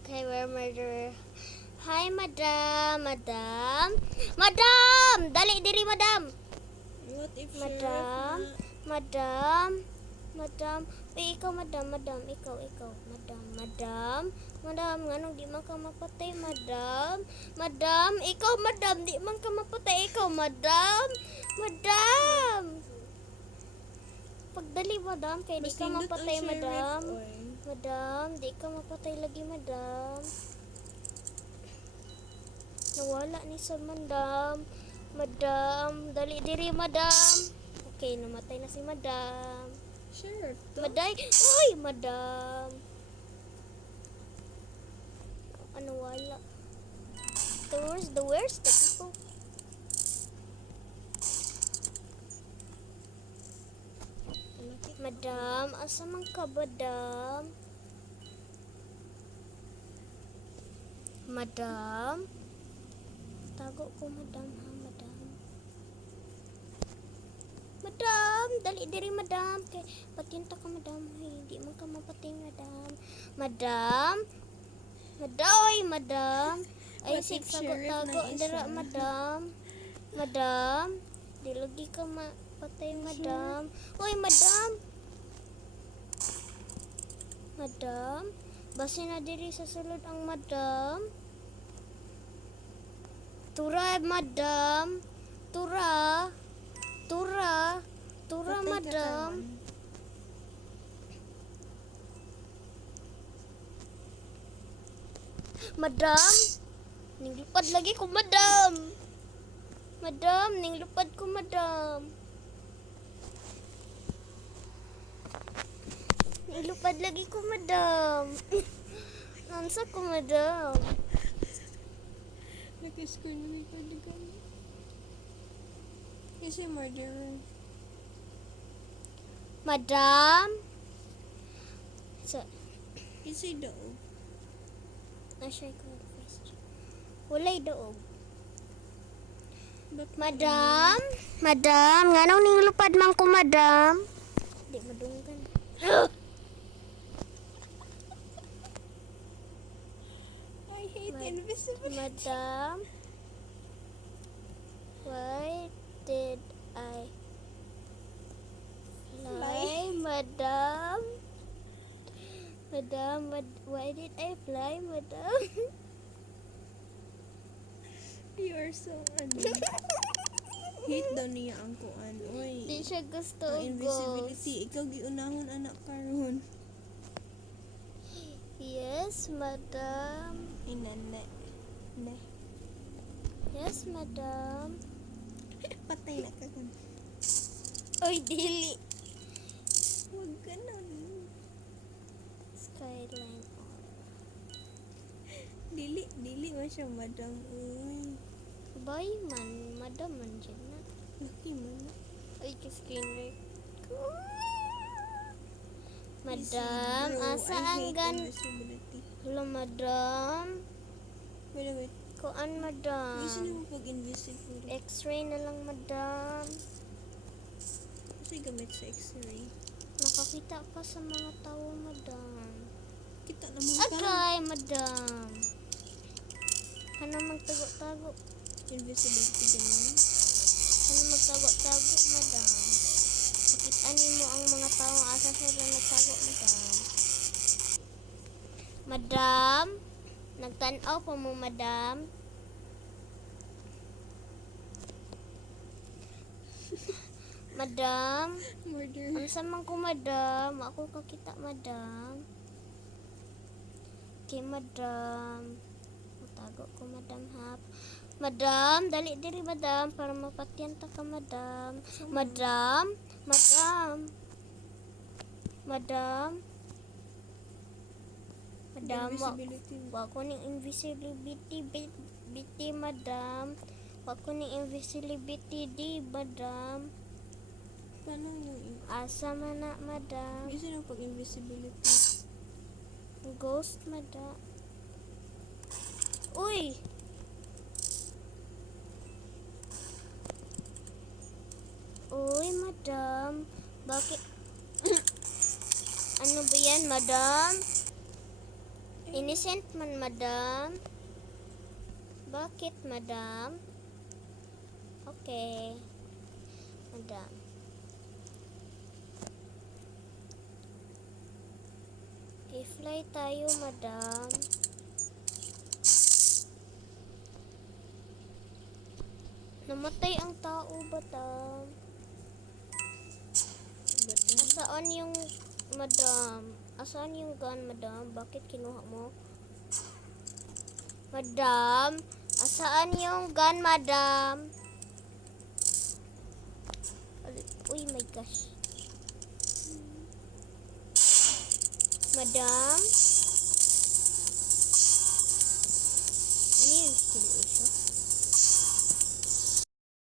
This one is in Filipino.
Okay, we're murderer. Hi, madam. Madam. Madam! Dali, diri, madam. What if Madam. Madam. Madam. Uy, ikaw, madam. Madam. Ikaw. Madam. Madam. Madam. Nganong di man ka mapatay, madam? Madam. Ikaw, madam. Di man ka mapatay. Ikaw, madam. Madam. Pagdali, madam. Kaya di ka mapatay, madam. Madam, di ka mapatay lagi, madam. Nawala ni sa madam. Madam, dali diri, madam. Okay, namatay na si madam. Sure. Maday. Uy, madam. Ano wala? Where's the people? Madam, asa man ka, madam? Madam? Tago ko, madam, ha, madam. Madam, dali diri, madam. Kay patinta ka, madam. Hindi man ka mapatay, madam. Madam? Madoy, madam. Ay, sig tago dira, madam. Madam, di lagi ka mapatay, madam. Uy, madam. Madam, basi na diri sa sulod ang madam. Tura, madam. Tura, madam. Madam, ninglupad lagi ko, madam. Madam, ninglupad ko, madam. Ninglupad lagi ko, madam. Nansa ko, madam. Nag-score na may kadigan. Kasi murderer. Madam. Kasi daw. Nasya ko first. Walay doog. Ba't Madam. Madam, nganong ninglupad man ko, madam? Di madunggan. I hate invisibility. Madam, why did I fly, madam? Madam, why did I fly, madam? You are so hate daw niya ang kuan. Oy. Di siya gusto Ang og invisibility. ghost. Ikaw giunahon anak karon. Yes, madam. Inane. Ne. Yes, madam. Patay na ka kun. Oy, dili. Huwag ka na. Skyline. Dili man siya madam. Uy. Bye man, madam man dyan na. Lucky man. Ay, ka-screen rec. Madam, Bro, asa I ang hate gan... invisibility. Hello, madam. Wait. Kuan, madam. Gusto niyo mo pag-invisible. X-ray na lang, madam. Kasi gamit sa x-ray. Nakakita ka sa mga tao, madam. Kita naman ka. Agay, madam. Ano magtago-tago? Invisibility ganun. Ano magtago-tago, madam? Pakitaan mo ang mga tao asa sila nagtago, madam. Madam? Nagtanaw pa mo, madam? Madam? Murder. Ang samang ko, madam. Ako kakita, madam. Okay, madam. Matago ko, madam, ha? Madam, dali diri, madam, para mapatiyanta ka, madam. Madam? Madam? Madam? Madam, Invisibility. wa ko ning invisibility, madam. Wa ko ning invisibility, di, madam. Paano yung Asa man na, madam. gusto niyo pag-invisibility? Ghost, madam. Uy! Uy, madam. Bakit? Ano ba yan, madam? Innocent man, madam. Bakit, madam? Okay. Madam. I-fly tayo, madam. Namatay ang tao, madam. Asaan yung madam? Asaan yung gun, madam? Bakit kinuha mo? Madam, asaan yung gun, madam? Uy, my gosh. Madam?